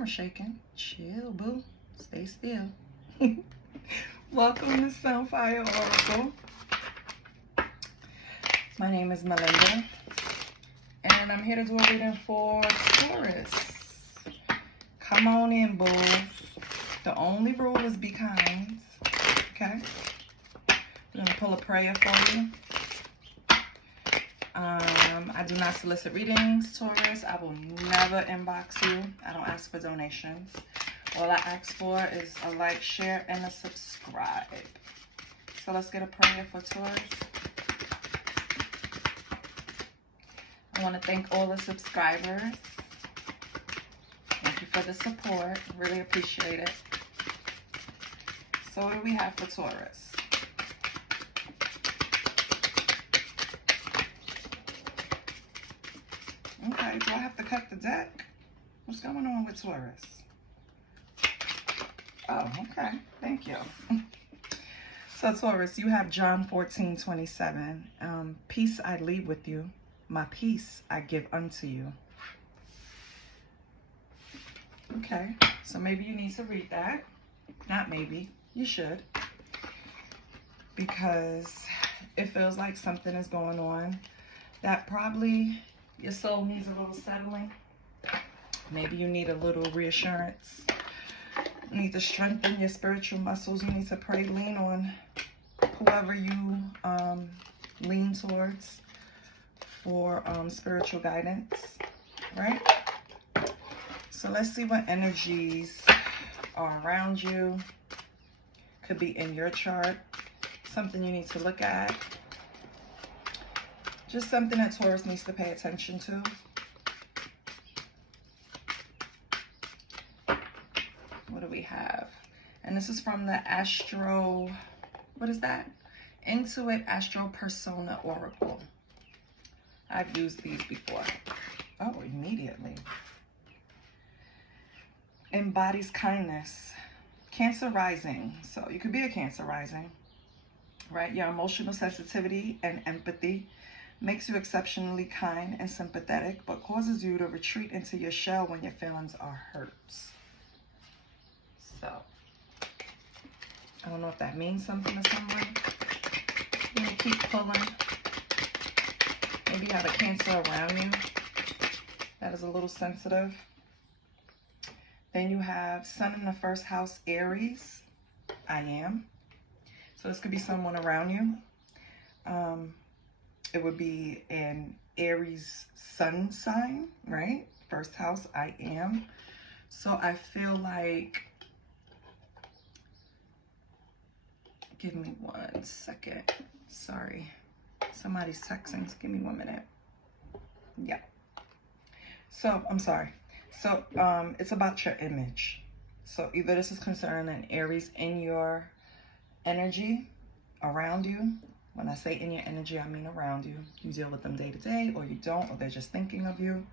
camera shaking. Chill, boo. Stay still. Welcome to Sunfire Oracle. My name is Melinda, and I'm here to do a reading for Taurus. Come on in, bulls. The only rule is be kind. Okay? I'm going to pull a prayer for you. I do not solicit readings, Taurus. I will never inbox you. I don't ask for donations. All I ask for is a like, share, and a subscribe. So let's get a prayer for Taurus. I want to thank all the subscribers. Thank you for the support. Really appreciate it. So what do we have for Taurus? Okay, do I have to cut the deck? What's going on with Taurus? Oh, okay. Thank you. So, Taurus, you have John 14:27. Peace I leave with you. My peace I give unto you. Okay. So maybe you need to read that. Not maybe. You should. Because it feels like something is going on that probably your soul needs a little settling. Maybe you need a little reassurance. You need to strengthen your spiritual muscles. You need to pray, lean on whoever you lean towards for spiritual guidance, right? So let's see what energies are around you. Could be in your chart. Something you need to look at. Just something that Taurus needs to pay attention to. What do we have? And this is from the Astro, what is that? Intuit Astro Persona Oracle. I've used these before. Oh, immediately. Embodies kindness. Cancer rising. So you could be a Cancer rising, right? Your emotional sensitivity and empathy makes you exceptionally kind and sympathetic, but causes you to retreat into your shell when your feelings are hurt. So, I don't know if that means something to someone. You know, keep pulling. Maybe you have a Cancer around you that is a little sensitive. Then you have Sun in the first house, Aries. I am. So this could be someone around you. It would be an Aries sun sign, right? First house, I am. So I feel like, give me 1 second. Sorry. Somebody's texting, so give me 1 minute. Yeah. So, I'm sorry. So, it's about your image. So either this is concerning an Aries in your energy, around you. When I say in your energy, I mean around you. You deal with them day to day, or you don't, or they're just thinking of you.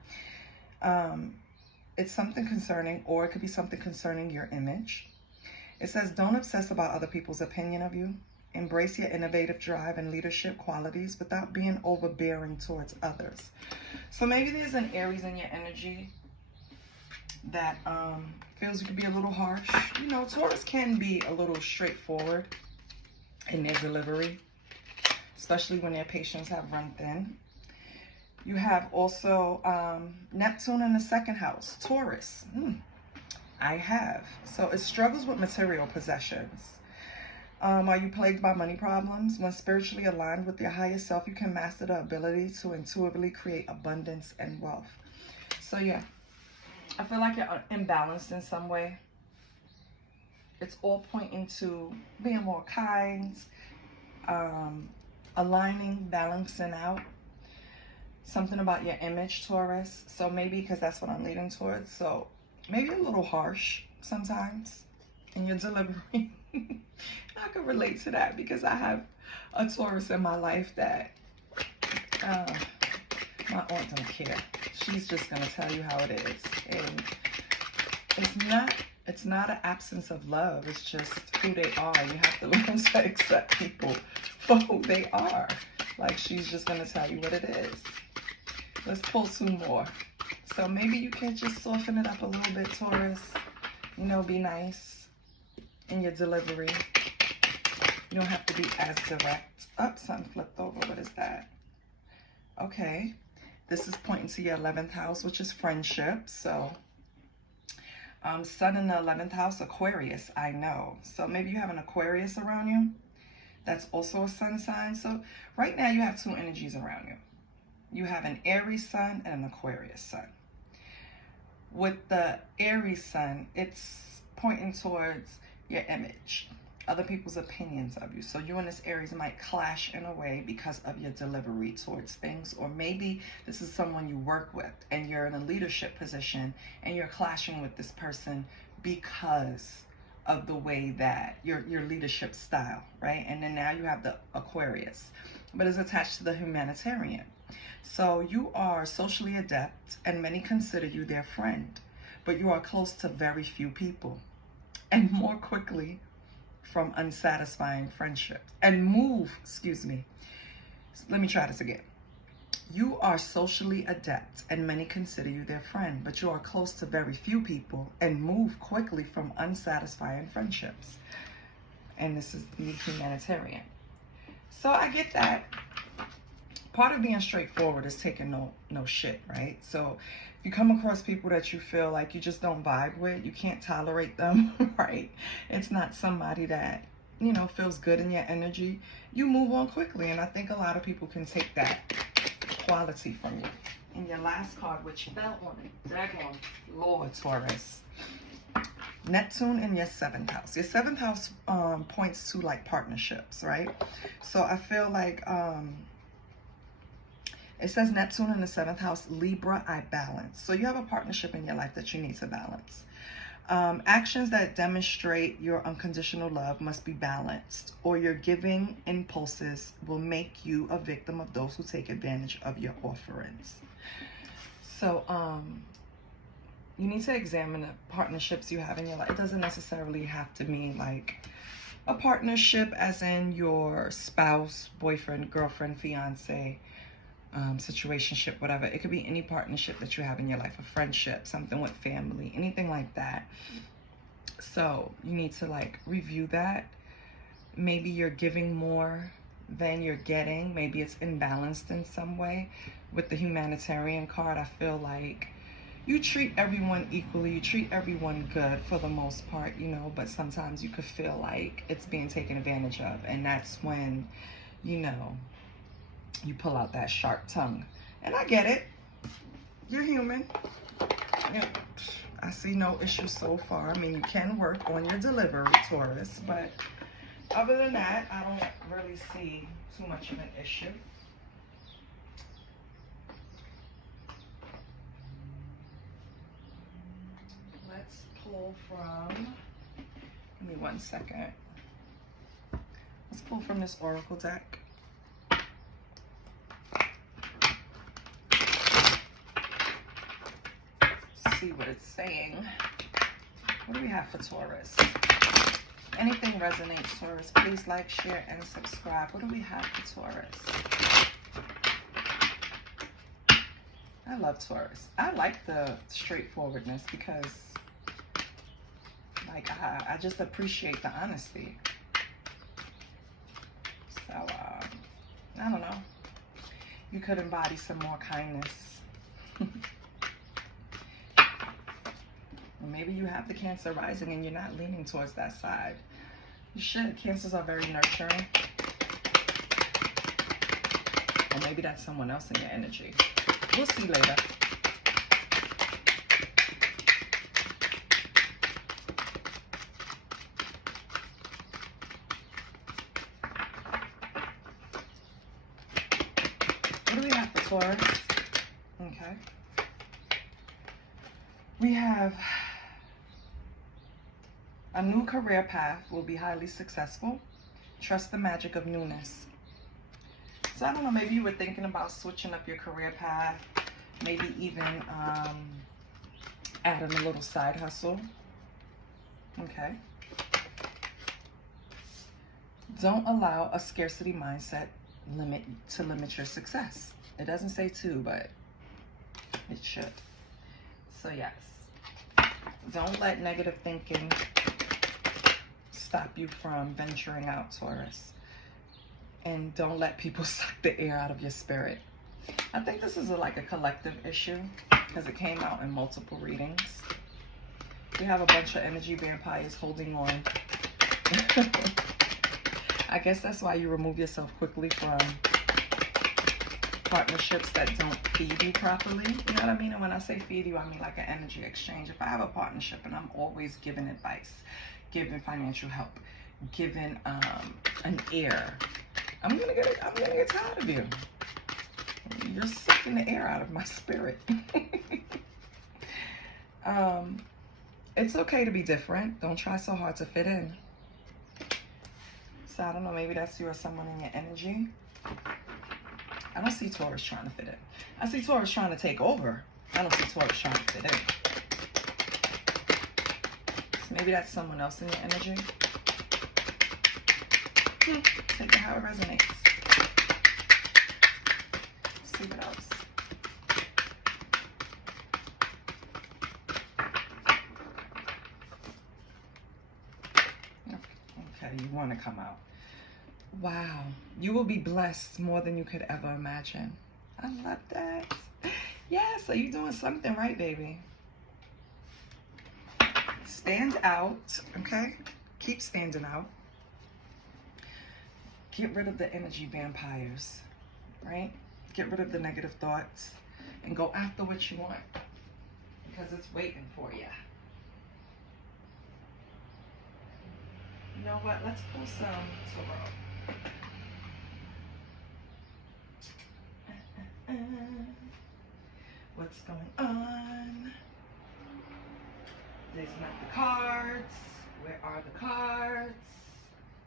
It's something concerning, or it could be something concerning your image. It says, don't obsess about other people's opinion of you. Embrace your innovative drive and leadership qualities without being overbearing towards others. So maybe there's an Aries in your energy that feels you could be a little harsh. You know, Taurus can be a little straightforward in their delivery, especially when their patience have run thin. You have also Neptune in the second house, Taurus. I have. So it struggles with material possessions. Are you plagued by money problems? When spiritually aligned with your higher self, you can master the ability to intuitively create abundance and wealth. So yeah, I feel like you're imbalanced in some way. It's all pointing to being more kind, aligning, balancing out. Something about your image, Taurus. So maybe because that's what I'm leading towards. So maybe a little harsh sometimes in your delivery. I can relate to that because I have a Taurus in my life that my aunt don't care. She's just going to tell you how it is. And it's not an absence of love. It's just who they are. You have to learn to accept people for who they are. Like, she's just going to tell you what it is. Let's pull 2 more. So maybe you can just soften it up a little bit, Taurus. You know, be nice in your delivery. You don't have to be as direct. Oh, something flipped over. What is that? Okay. This is pointing to your 11th house, which is friendship. So, Sun in the 11th house, Aquarius, I know. So maybe you have an Aquarius around you. That's also a sun sign. So right now you have two energies around you. You have an Aries sun and an Aquarius sun. With the Aries sun, it's pointing towards your image, other people's opinions of you. So you and this Aries might clash in a way because of your delivery towards things, or maybe this is someone you work with and you're in a leadership position and you're clashing with this person because of the way that your leadership style, right? And then now you have the Aquarius, but it's attached to the humanitarian. So you are socially adept and many consider you their friend, but you are close to very few people and more quickly from unsatisfying friendships and move, let me try this again. You are socially adept and many consider you their friend, but you are close to very few people and move quickly from unsatisfying friendships. And this is the humanitarian. So I get that. Part of being straightforward is taking no shit, right? So if you come across people that you feel like you just don't vibe with, you can't tolerate them, right? It's not somebody that, you know, feels good in your energy. You move on quickly, and I think a lot of people can take that quality from you. And your last card, which fell on it, daggone Lord, Taurus. Neptune in your 7th house. Your 7th house points to like partnerships, right? So I feel like it says Neptune in the 7th house, Libra, I balance. So you have a partnership in your life that you need to balance. Actions that demonstrate your unconditional love must be balanced, or your giving impulses will make you a victim of those who take advantage of your offerings. So you need to examine the partnerships you have in your life. It doesn't necessarily have to mean like a partnership as in your spouse, boyfriend, girlfriend, fiance, situationship, whatever. It could be any partnership that you have in your life, a friendship, something with family, anything like that. So you need to like review that. Maybe you're giving more than you're getting. Maybe it's imbalanced in some way. With the humanitarian card, I feel like you treat everyone equally, you treat everyone good for the most part, you know, but sometimes you could feel like it's being taken advantage of, and that's when, you know, you pull out that sharp tongue. And I get it. You're human. Yeah, I see no issue so far. I mean, you can work on your delivery, Taurus, but other than that, I don't really see too much of an issue. Let's pull from, give me 1 second. Let's pull from this Oracle deck. See what it's saying. What do we have for Taurus? Anything resonates, Taurus, please like, share, and subscribe. What do we have for Taurus? I love Taurus. I like the straightforwardness because like I just appreciate the honesty. So I don't know. You could embody some more kindness. Maybe you have the Cancer rising and you're not leaning towards that side. You should. Cancers are very nurturing. Or maybe that's someone else in your energy. We'll see later. What do we have for Taurus? Okay. We have a new career path will be highly successful. Trust the magic of newness. So I don't know, maybe you were thinking about switching up your career path, maybe even adding a little side hustle. Okay. Don't allow a scarcity mindset to limit your success. It doesn't say to, but it should. So yes, don't let negative thinking stop you from venturing out, Taurus. And don't let people suck the air out of your spirit. I think this is like a collective issue because it came out in multiple readings. We have a bunch of energy vampires holding on. I guess that's why you remove yourself quickly from partnerships that don't feed you properly. You know what I mean? And when I say feed you, I mean like an energy exchange. If I have a partnership and I'm always giving advice, giving financial help, giving an ear, I'm gonna get tired of you. You're sucking the air out of my spirit. It's okay to be different. Don't try so hard to fit in. So I don't know, maybe that's you or someone in your energy. I don't see Taurus trying to fit in. I see Taurus trying to take over. I don't see Taurus trying to fit in. So maybe that's someone else in your energy. Take it how it resonates. See what else. Okay, you want to come out. Wow, you will be blessed more than you could ever imagine. I love that. Yeah, so you're doing something right, baby. Stand out, okay? Keep standing out. Get rid of the energy vampires, right? Get rid of the negative thoughts and go after what you want because it's waiting for you. You know what? Let's pull some tarot. What's going on? These are not the cards. Where are the cards?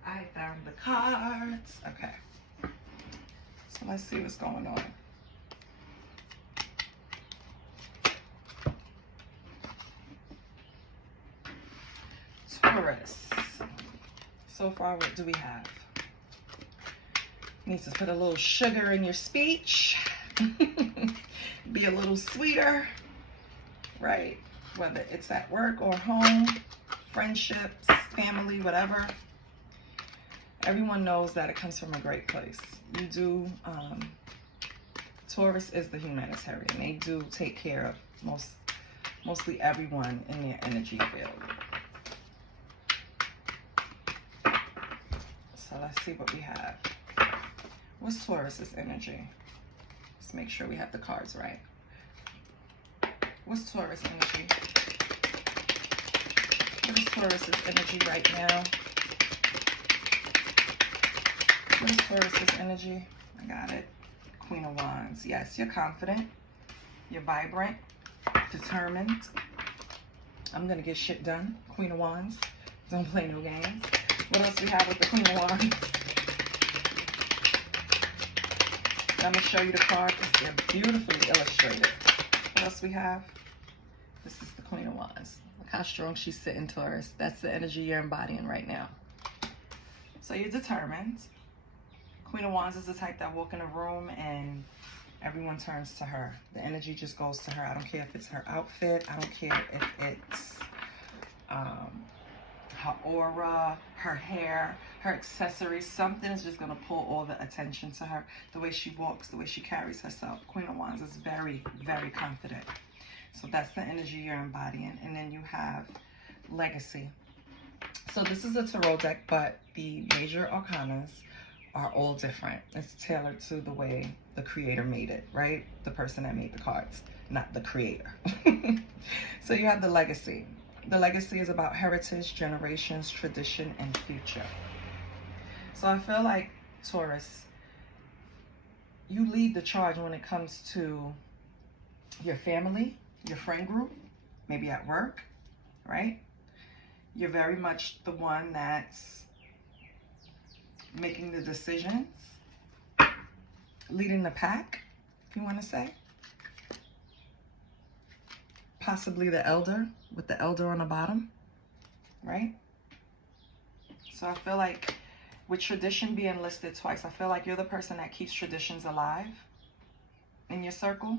I found the cards. Okay. So let's see what's going on. Taurus. So far, what do we have? Needs to put a little sugar in your speech. Be a little sweeter, right? Whether it's at work or home, friendships, family, whatever. Everyone knows that it comes from a great place. You do, Taurus is the humanitarian. They do take care of mostly everyone in their energy field. So let's see what we have. What's Taurus's energy? Let's make sure we have the cards right. What's Taurus energy? What is Taurus's energy right now? What is Taurus's energy? I got it. Queen of Wands. Yes, you're confident. You're vibrant. Determined. I'm going to get shit done. Queen of Wands. Don't play no games. What else we have with the Queen of Wands? I'm going to show you the cards. They're beautifully illustrated. What else we have? This is the Queen of Wands. Look how strong she's sitting, Taurus. That's the energy you're embodying right now. So you're determined. Queen of Wands is the type that walk in a room and everyone turns to her. The energy just goes to her. I don't care if it's her outfit. I don't care if it's her aura, her hair, her accessories. Something is just going to pull all the attention to her. The way she walks, the way she carries herself. Queen of Wands is very, very confident. So that's the energy you're embodying. And then you have legacy. So this is a tarot deck, but the major arcanas are all different. It's tailored to the way the creator made it, right? The person that made the cards, not the creator. So you have the legacy. The legacy is about heritage, generations, tradition, and future. So I feel like, Taurus, you lead the charge when it comes to your family, your friend group, maybe at work, right? You're very much the one that's making the decisions, leading the pack, if you want to say. Possibly the elder, with the elder on the bottom, right? So I feel like with tradition being listed twice, I feel like you're the person that keeps traditions alive in your circle.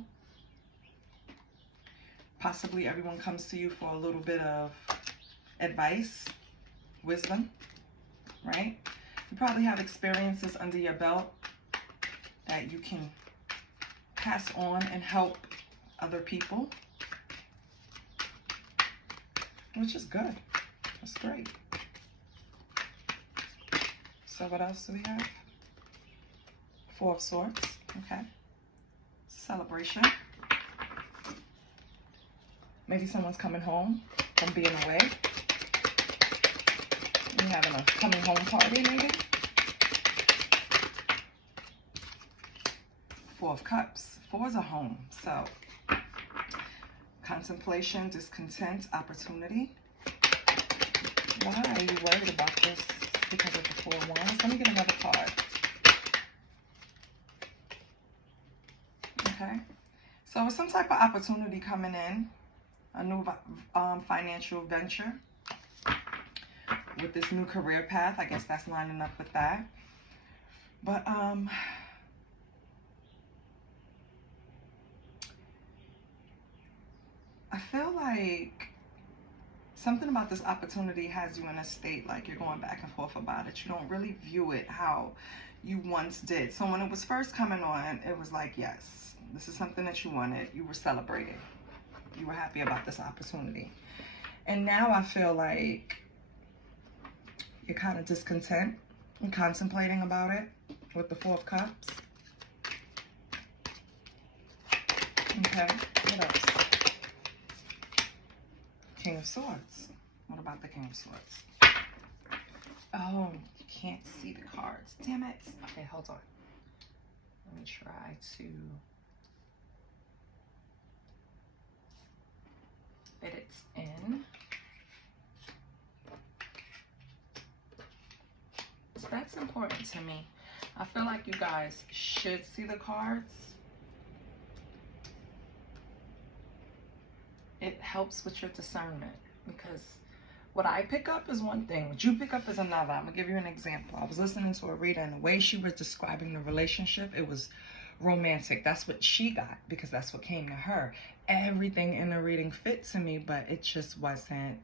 Possibly everyone comes to you for a little bit of advice, wisdom, right? You probably have experiences under your belt that you can pass on and help other people, which is good. That's great. So what else do we have? Four of Swords. Okay. Celebration. Maybe someone's coming home from being away. You're having a coming home party, maybe. Four of Cups. Four is a home. So, contemplation, discontent, opportunity. Why are you worried about this? Because of the Four of Wands. Let me get another card. Okay. So, with some type of opportunity coming in, a new financial venture with this new career path. I guess that's lining up with that. But I feel like something about this opportunity has you in a state like you're going back and forth about it. You don't really view it how you once did. So when it was first coming on, it was like, yes, this is something that you wanted. You were celebrating. You were happy about this opportunity. And now I feel like you're kind of discontent and contemplating about it with the Four of Cups. Okay, what else? King of Swords. What about the King of Swords? Oh, you can't see the cards. Damn it. Okay, hold on. Let me try to fit it in. So that's important to me. I feel like you guys should see the cards. It helps with your discernment, because what I pick up is one thing, what you pick up is another. I'm gonna give you an example. I was listening to a reader, and the way she was describing the relationship, it was romantic. That's what she got, because that's what came to her. Everything in the reading fit to me, but it just wasn't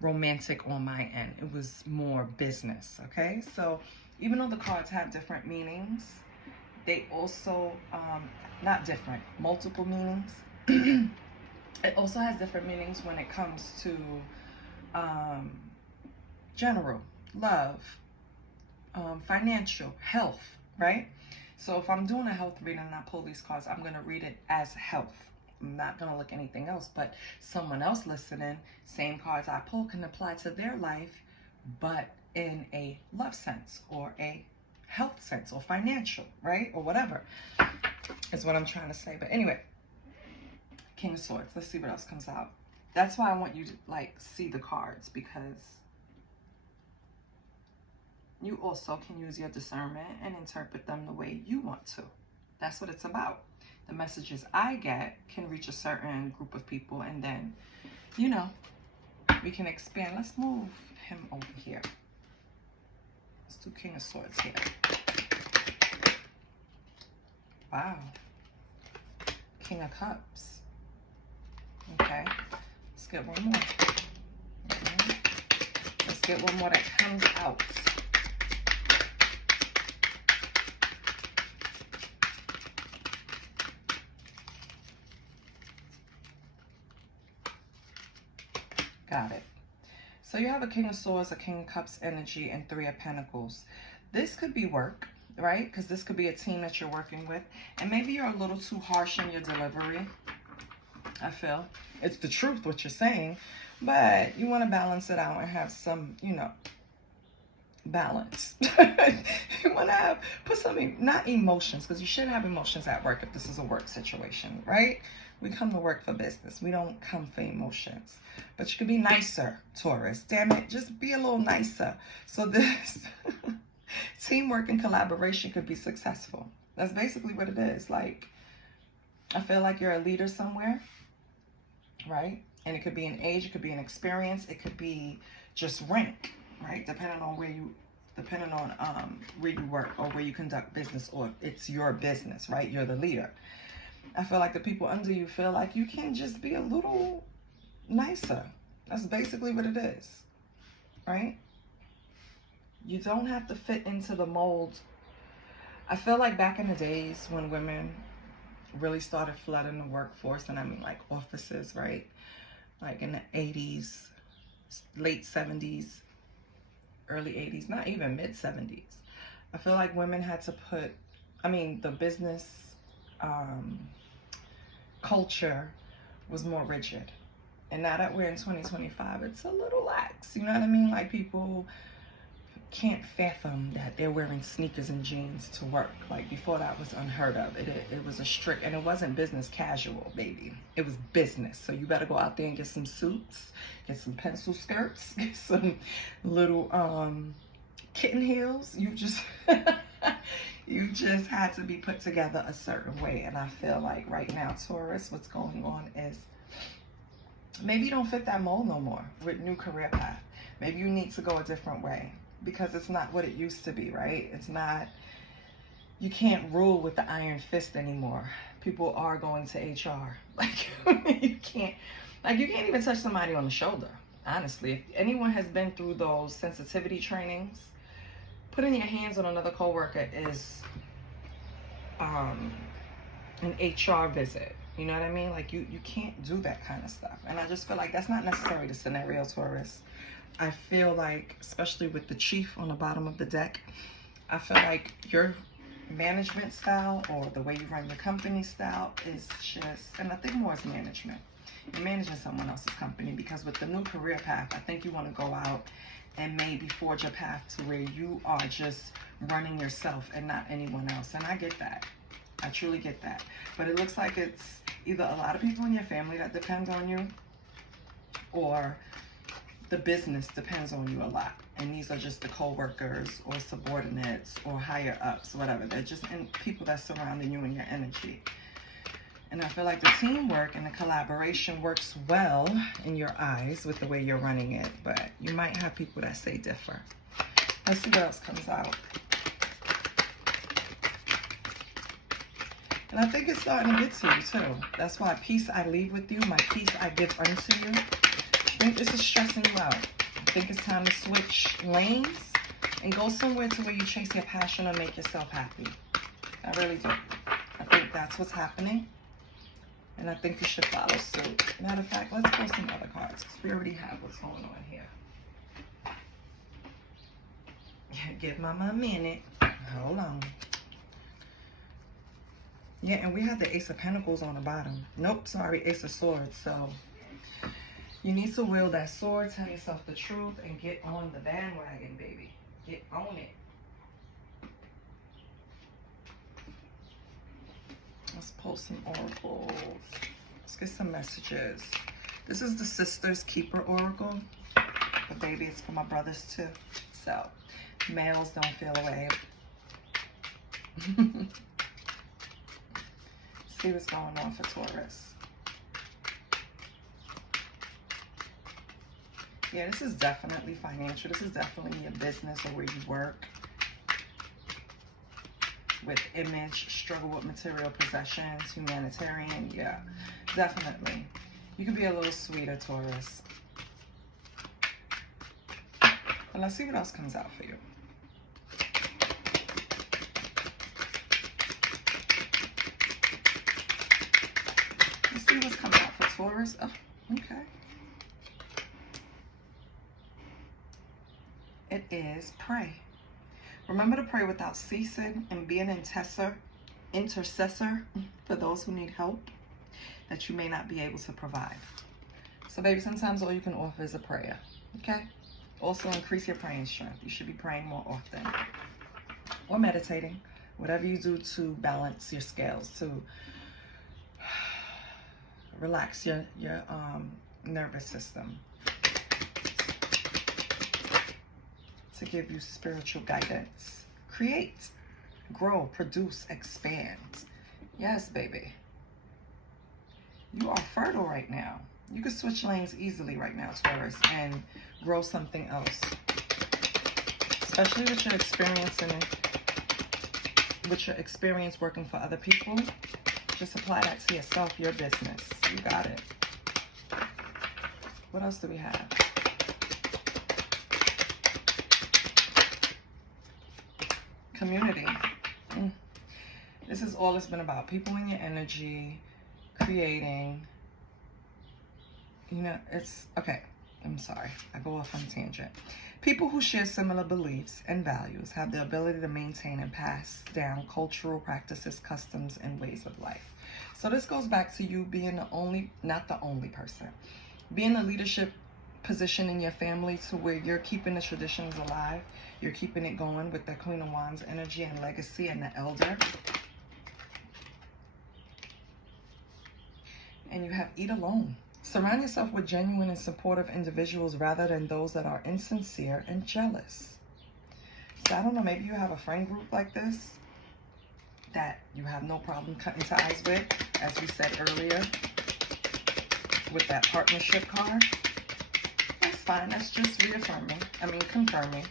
romantic on my end. It was more business. Okay, so even though the cards have different meanings, they also not different, multiple meanings. It also has different meanings when it comes to general, love, financial, health, right? So if I'm doing a health reading and I pull these cards, I'm going to read it as health. I'm not going to look anything else, but someone else listening, same cards I pull can apply to their life, but in a love sense or a health sense or financial, right? Or whatever is what I'm trying to say. But anyway, King of Swords. Let's see what else comes out. That's why I want you to like see the cards, because you also can use your discernment and interpret them the way you want to. That's what it's about. The messages I get can reach a certain group of people, and then, you know, we can expand. Let's move him over here. Let's do King of Swords here. Wow. King of Cups. Okay, let's get one more. Let's get one more that comes out. Got it. So you have a King of Swords, a King of Cups energy, and Three of Pentacles. This could be work, right? Because this could be a team that you're working with. And maybe you're a little too harsh in your delivery. I feel it's the truth what you're saying, but you want to balance it out and have some, you know, balance. You want to put some, not emotions, because you should have emotions at work if this is a work situation, right? We come to work for business. We don't come for emotions. But you could be nicer, Taurus. Damn it, just be a little nicer. So this teamwork and collaboration could be successful. That's basically what it is. Like, I feel like you're a leader somewhere, right? And it could be an age, it could be an experience, it could be just rank, right? Depending on where you work or where you conduct business, or it's your business, right? You're the leader. I feel like the people under you feel like you can just be a little nicer. That's basically what it is, right? You don't have to fit into the mold. I feel like back in the days when women really started flooding the workforce, and I mean like offices, right? Like in the 80s, late 70s, early 80s, not even mid 70s. I feel like women had to put, the business culture was more rigid. And now that we're in 2025, it's a little lax. You know what I mean? Like people can't fathom that they're wearing sneakers and jeans to work. Like before that was unheard of. It was a strict, and it wasn't business casual, baby. It was business. So you better go out there and get some suits, get some pencil skirts, get some little kitten heels. You just you just had to be put together a certain way. And I feel like right now, Taurus, what's going on is maybe you don't fit that mold no more with new career path. Maybe you need to go a different way, because it's not what it used to be, right? It's not, you can't rule with the iron fist anymore. People are going to HR. Like you can't even touch somebody on the shoulder, honestly. If anyone has been through those sensitivity trainings, putting your hands on another coworker is an HR visit. You know what I mean? Like you can't do that kind of stuff. And I just feel like that's not necessarily the scenario, Taurus. I feel like, especially with the chief on the bottom of the deck, I feel like your management style or the way you run your company style is just, and I think more is management. You're managing someone else's company, because with the new career path, I think you want to go out and maybe forge a path to where you are just running yourself and not anyone else. And I get that. I truly get that. But it looks like it's either a lot of people in your family that depend on you, or the business depends on you a lot. And these are just the co-workers or subordinates or higher ups, whatever. They're just people that surrounding you and your energy. And I feel like the teamwork and the collaboration works well in your eyes with the way you're running it. But you might have people that say differ. Let's see what else comes out. And I think it's starting to get to you too. That's why peace I leave with you, my peace I give unto you. I think this is stressing you out. I think it's time to switch lanes and go somewhere to where you chase your passion or make yourself happy. I really do. I think that's what's happening. And I think you should follow suit. Matter of fact, let's pull some other cards, because we already have what's going on here. Give mama a minute. Hold on. Yeah, and we had the Ace of Pentacles on the bottom. Nope, sorry, Ace of Swords. So you need to wield that sword, tell yourself the truth, and get on the bandwagon, baby. Get on it. Let's pull some oracles. Let's get some messages. This is the Sisters Keeper Oracle. But baby, it's for my brothers too. So, males, don't feel away. See what's going on for Taurus. Yeah, this is definitely financial. This is definitely your business or where you work. With image, struggle with material possessions, humanitarian. Yeah, definitely. You can be a little sweeter, Taurus. But let's see what else comes out for you. Let's see what's coming out for Taurus. Oh, okay. It is pray. Remember to pray without ceasing and be an intercessor for those who need help that you may not be able to provide. So baby, sometimes all you can offer is a prayer, okay? Also increase your praying strength. You should be praying more often. Or meditating. Whatever you do to balance your scales, to relax your nervous system. To give you spiritual guidance. Create, grow, produce, expand. Yes, baby. You are fertile right now. You can switch lanes easily right now, Taurus, and grow something else. Especially with your experience working for other people. just apply that to yourself, your business. You got it. What else do we have? Community. This is all it's been about. People in your energy, creating. You know, it's, okay, I'm sorry. I go off on a tangent. People who share similar beliefs and values have the ability to maintain and pass down cultural practices, customs, and ways of life. So this goes back to you being the only, not the only person, being a leadership position in your family to where you're keeping the traditions alive. You're keeping it going with the Queen of Wands energy and legacy and the elder. And you have eat alone. Surround yourself with genuine and supportive individuals rather than those that are insincere and jealous. So I don't know, maybe you have a friend group like this that you have no problem cutting ties with, as we said earlier, with that partnership card. That's fine. That's just reaffirming. I mean, confirming.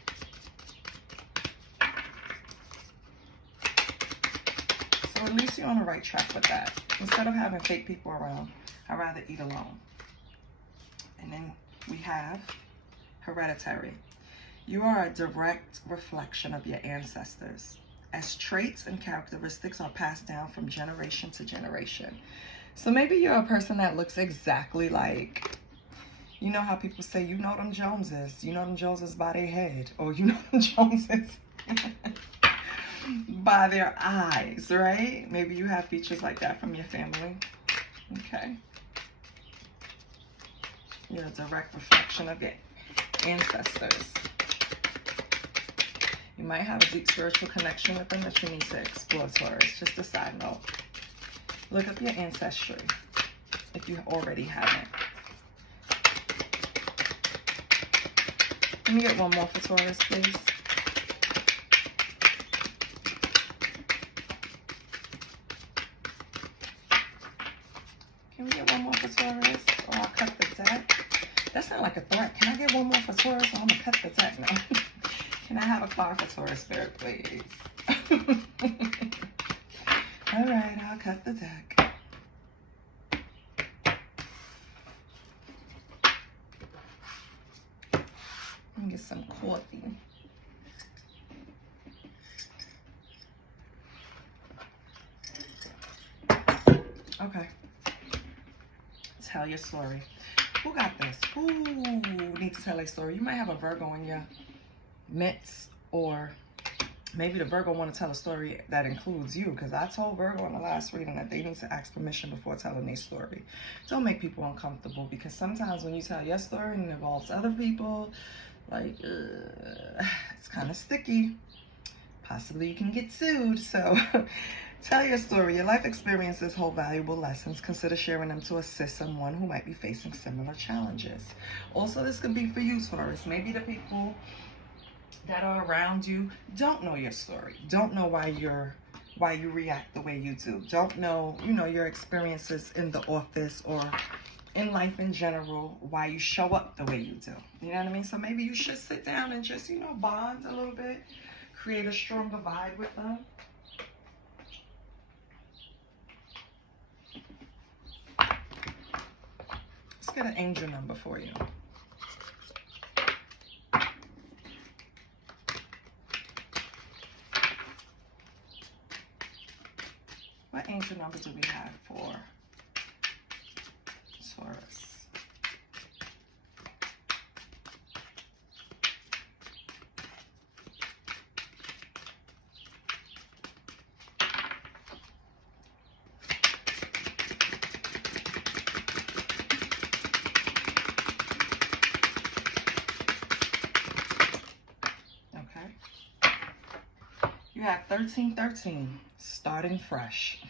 So at least you're on the right track with that. Instead of having fake people around, I'd rather eat alone. And then we have hereditary. You are a direct reflection of your ancestors, as traits and characteristics are passed down from generation to generation. So maybe you're a person that looks exactly like, you know how people say, you know them Joneses. You know them Joneses by their head. Or you know them Joneses by their eyes, right? Maybe you have features like that from your family. Okay. You're a direct reflection of your ancestors. You might have a deep spiritual connection with them that you need to explore, Taurus. Just a side note. Look up your ancestry if you already haven't. Let me get one more for Taurus, please. Can we get one more for Taurus? Or I'll cut the deck. That sounds like a threat. Can I get one more for Taurus? Or I'm going to cut the deck now. Can I have a card for Taurus Spirit, please? All right, I'll cut the deck. Let me get some coffee. Okay. Tell your story. Who got this? Who needs to tell a story? You might have a Virgo in your midst, or maybe the Virgo want to tell a story that includes you, because I told Virgo in the last reading that they need to ask permission before telling their story. Don't make people uncomfortable, because sometimes when you tell your story and it involves other people, like, it's kind of sticky. Possibly you can get sued. So tell your story. Your life experiences hold valuable lessons. Consider sharing them to assist someone who might be facing similar challenges. Also, this could be for you, Taurus. Maybe the people that are around you don't know your story, don't know why you react the way you do, don't know, you know, your experiences in the office or in life in general, why you show up the way you do. You know what I mean? So maybe you should sit down and just, you know, bond a little bit, create a stronger vibe with them. Let's get an angel number for you. What angel number do we have for Taurus? Okay. You have 1313. Starting fresh.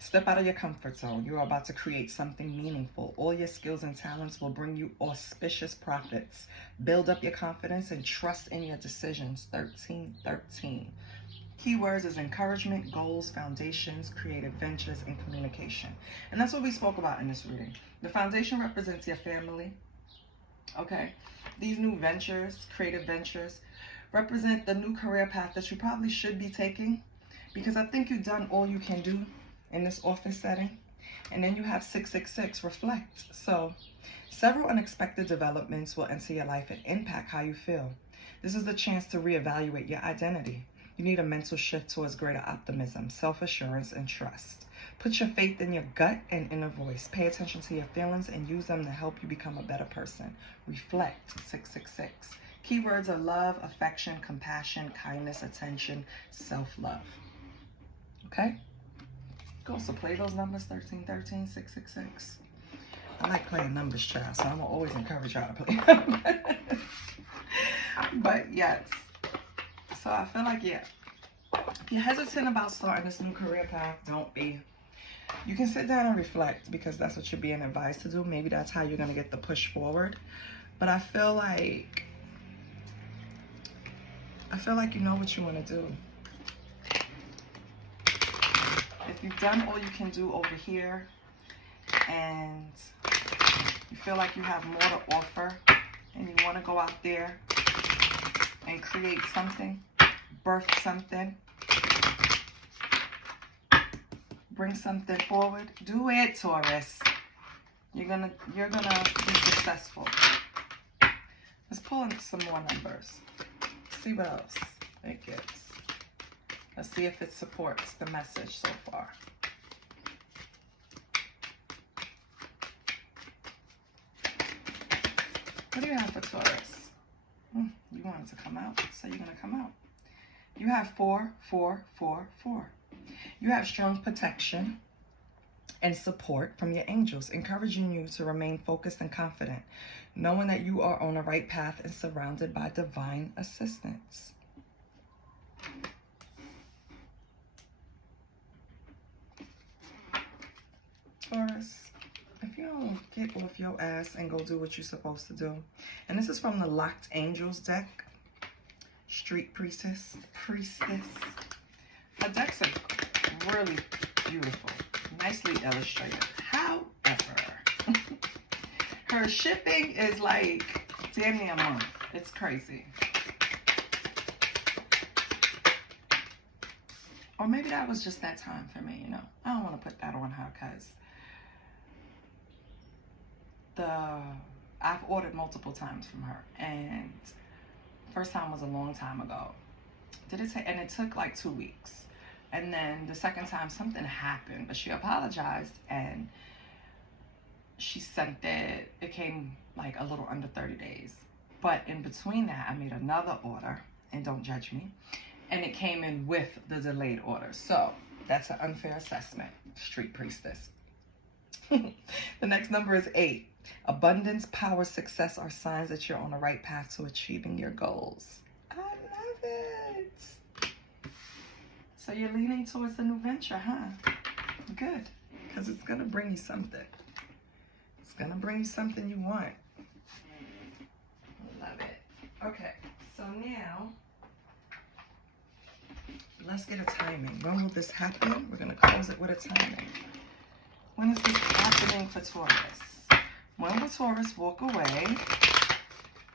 Step out of your comfort zone. You are about to create something meaningful. All your skills and talents will bring you auspicious profits. Build up your confidence and trust in your decisions. 1313. Keywords is encouragement, goals, foundations, creative ventures, and communication. And that's what we spoke about in this reading. The foundation represents your family. Okay. These new ventures, creative ventures, represent the new career path that you probably should be taking. Because I think you've done all you can do in this office setting. And then you have 666, reflect. So several unexpected developments will enter your life and impact how you feel. This is the chance to reevaluate your identity. You need a mental shift towards greater optimism, self-assurance, and trust. Put your faith in your gut and inner voice. Pay attention to your feelings and use them to help you become a better person. Reflect, 666. Keywords are love, affection, compassion, kindness, attention, self-love. Okay? Go, so play those numbers, 1313, 666. I like playing numbers, child, so I'm going to always encourage y'all to play numbers. But yes. So I feel like, yeah, if you're hesitant about starting this new career path, don't be. You can sit down and reflect because that's what you're being advised to do. Maybe that's how you're going to get the push forward. But I feel like you know what you want to do. If you've done all you can do over here and you feel like you have more to offer and you want to go out there and create something, birth something, bring something forward, do it, Taurus. You're gonna be successful. Let's pull in some more numbers. See what else it gives. Let's see if it supports the message so far. What do you have for Taurus? You want it to come out, so you're going to come out. You have 4, 4, 4, 4. You have strong protection and support from your angels, encouraging you to remain focused and confident, knowing that you are on the right path and surrounded by divine assistance. Taurus, if you don't get off your ass and go do what you're supposed to do, and this is from the Locked Angels deck, Street Priestess. Her decks are really beautiful, nicely illustrated. However, her shipping is like damn near a month. It's crazy. Or maybe that was just that time for me, you know. I don't want to put that on her because I've ordered multiple times from her, and first time was a long time ago. And it took like 2 weeks. And then the second time something happened, but she apologized and she sent it. It came like a little under 30 days. But in between that, I made another order, and don't judge me. And it came in with the delayed order. So that's an unfair assessment, Street Priestess. The next number is 8. Abundance, power, success are signs that you're on the right path to achieving your goals. I love it. So you're leaning towards a new venture, huh? Good, because it's going to bring you something. It's going to bring you something you want. Love it. Okay, so now let's get a timing. When will this happen? We're going to close it with a timing. When is this happening for Taurus? When will Taurus walk away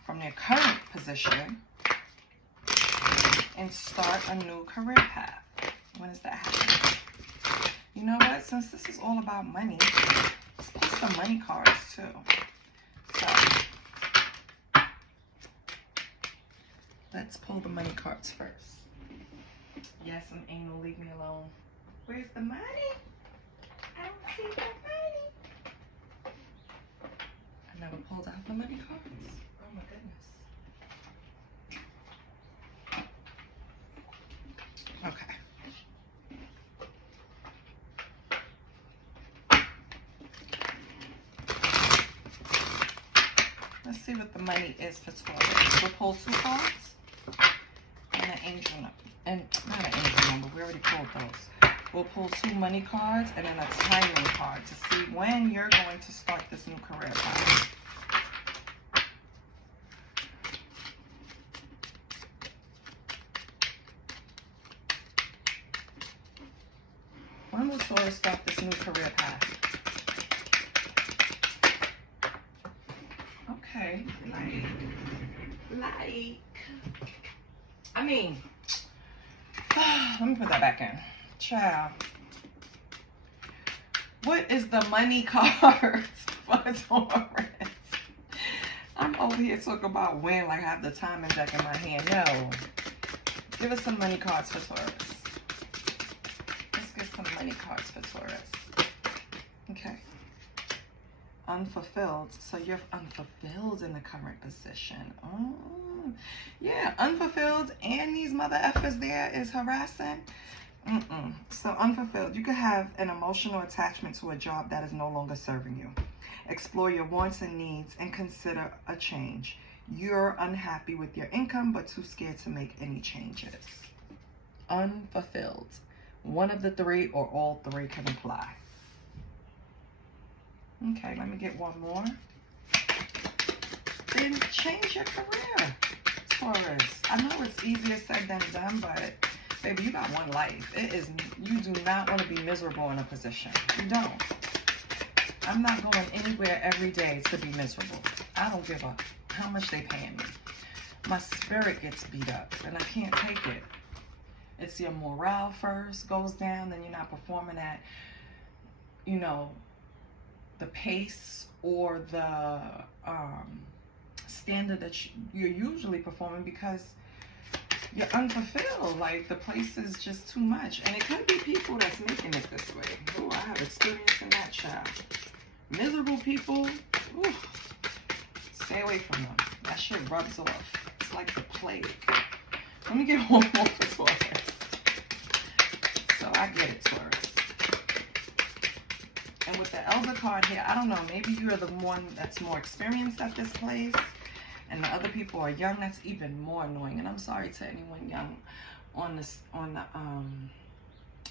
from their current position and start a new career path? When is that happening? You know what? Since this is all about money, let's pull some money cards too. So let's pull the money cards first. Yes, I'm anal. Leave me alone. Where's the money? I don't see the money. I never pulled out the money cards. Oh my goodness. Okay. Let's see what the money is for Taurus. We'll pull 2 cards and an angel number. And not an angel number, we already pulled those. We'll pull 2 money cards and then a timing card to see when you're going to start this new career path. When will Taurus start this new career path? Okay, I mean, let me put that back in. Child. What is the money cards for Taurus? I'm over here talking about when, like I have the timing deck in my hand. No. Give us some money cards for Taurus. Let's get some money cards for Taurus. Okay. Unfulfilled. So you're unfulfilled in the current position. Oh, yeah. Unfulfilled and these mother effers there is harassing. So unfulfilled. You could have an emotional attachment to a job that is no longer serving you. Explore your wants and needs and consider a change. You're unhappy with your income, but too scared to make any changes. Unfulfilled. One of the three or all three can apply. Okay, let me get one more. Then change your career, Taurus. I know it's easier said than done, but baby, you got one life. You do not want to be miserable in a position. You don't. I'm not going anywhere every day to be miserable. I don't give a how much they paying me. My spirit gets beat up and I can't take it. It's your morale first goes down, then you're not performing at, you know, the pace or the standard that you're usually performing because you're unfulfilled. Like the place is just too much. And it could be people that's making it this way. Oh, I have experience in that, child. Miserable people, ooh, stay away from them. That shit rubs off. It's like the plague. Let me get one more for Taurus. So I get it, Taurus. And with the Elder card here, I don't know, maybe you're the one that's more experienced at this place and the other people are young. That's even more annoying. And I'm sorry to anyone young on the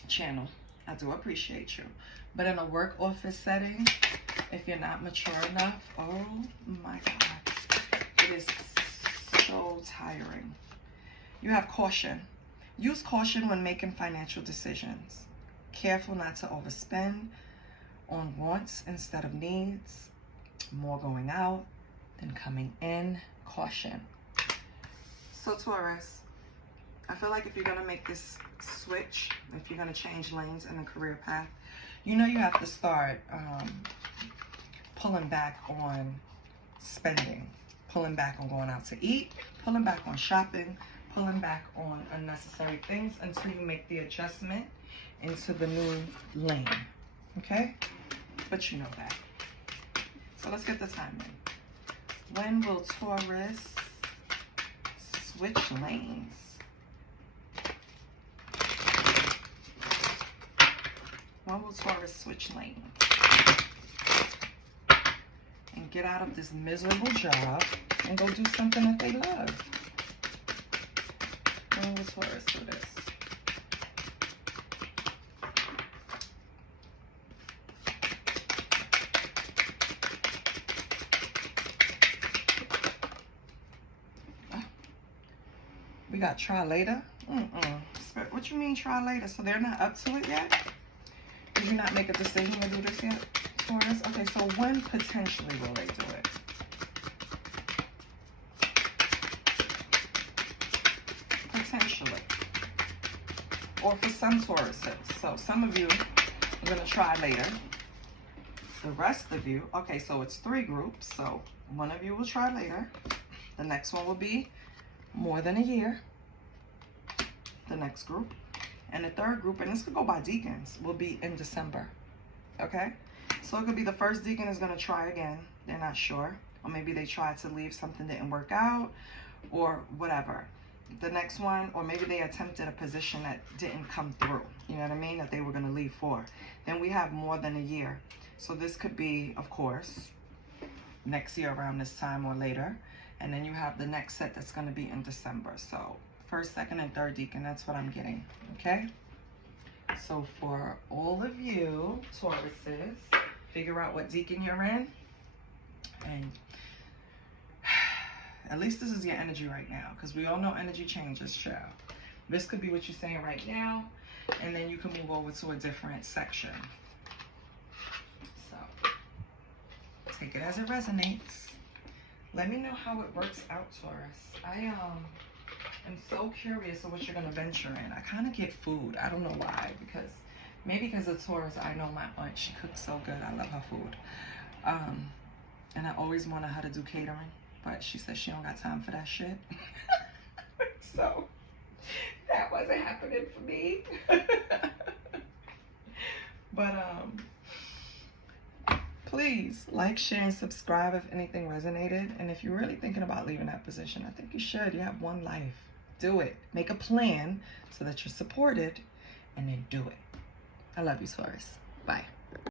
channel. I do appreciate you. But in a work office setting, if you're not mature enough, oh my God, it is so tiring. You have caution. Use caution when making financial decisions. Careful not to overspend on wants instead of needs. More going out than coming in. Caution. So Taurus, I feel like if you're going to make this switch, if you're going to change lanes in a career path, you know you have to start pulling back on spending, pulling back on going out to eat, pulling back on shopping, pulling back on unnecessary things until you make the adjustment into the new lane. Okay? But you know that. So let's get the time in. When will Taurus switch lanes? When will Taurus switch lanes? And get out of this miserable job and go do something that they love. When will Taurus do this? We got try later. What you mean try later? So they're not up to it yet? Did you not make a decision to do this yet, Taurus? Okay, so when potentially will they do it? Potentially. Or for some Tauruses. So some of you are going to try later. The rest of you, okay, so it's 3 groups. So one of you will try later. The next one will be more than a year. The next group. And the third group, and this could go by deacons, will be in December. Okay? So it could be the first deacon is going to try again. They're not sure. Or maybe they tried to leave, something didn't work out, or whatever. The next one, or maybe they attempted a position that didn't come through. You know what I mean? That they were going to leave for. Then we have more than a year. So this could be, of course, next year around this time or later. And then you have the next set that's going to be in December. So first, second, and third deacon, that's what I'm getting. Okay? So for all of you Tauruses, figure out what deacon you're in. And at least this is your energy right now. Because we all know energy changes, child. This could be what you're saying right now. And then you can move over to a different section. So take it as it resonates. Let me know how it works out, Taurus. I am so curious of what you're going to venture in. I kind of get food. I don't know why, because Maybe because of Taurus, I know my aunt, she cooks so good. I love her food. And I always wanted her to do catering, but she said she don't got time for that shit. So that wasn't happening for me. But please like, share, and subscribe if anything resonated. And if you're really thinking about leaving that position, I think you should. You have one life. Do it. Make a plan so that you're supported, and then do it. I love you, Taurus. Bye.